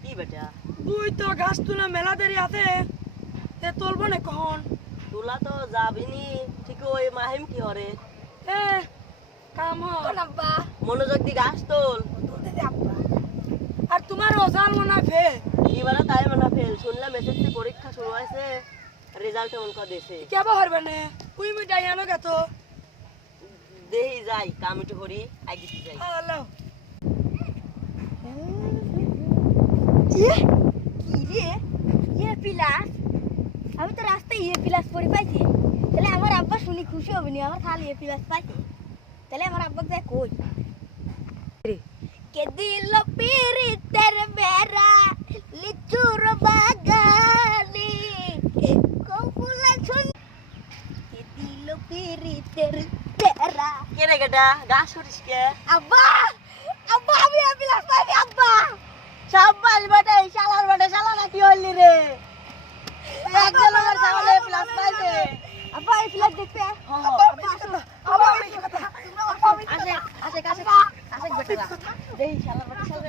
কি বেটা বুই তো গাছ তুলা মেলা দেরি আছে তে তুলবো না কখন তোলা তো যাবিনি ঠিক ওই মাহিম কি হরে এ কাম হল আব্বা মনোযোগ দি গাছ তোল তুলতে দে আব্বা আর তোমার ওজাল মনে ফে এবারে তাই মনে ফেল শুনলাম এসএসসি পরীক্ষা শুরু হয়েছে রেজাল্ট এমন করে দিয়েছে কেবা হরবে না কুই মুই যাই আনো গেতো দেহি যাই কামিটি হরি আগে যাই হ্যালো ইয়ে কি রে ইয়ে প্লাস আমি তো রাস্তায় ইয়ে প্লাস পড়ে পাইছি তাহলে আমার আব্বা শুনি খুশি হবে নি আমার খালি ইয়ে প্লাস পাইছি তাহলে আমার আব্বা যায় কই কে দিল পিরিতের বেড়া লিচুর বাগানে কফুলা ছুন কে দিল পিরিতের বেড়া কে রে গেটা গাছ হরিস কে আব্বা আব্বা আমি ইয়ে প্লাস পাইছি আব্বা সাব্বাস বেটা এই শালার বেটা শালা না কি হইলি রে একজন আমার সামনে প্লাস পাইছে আব্বা এই প্লাস দেখতে হ্যাঁ, আব্বা হ্যাঁ। আসো আবার আমি কথা আসে আসে আসে আসে বেটা দেহি শালার বেটা শালা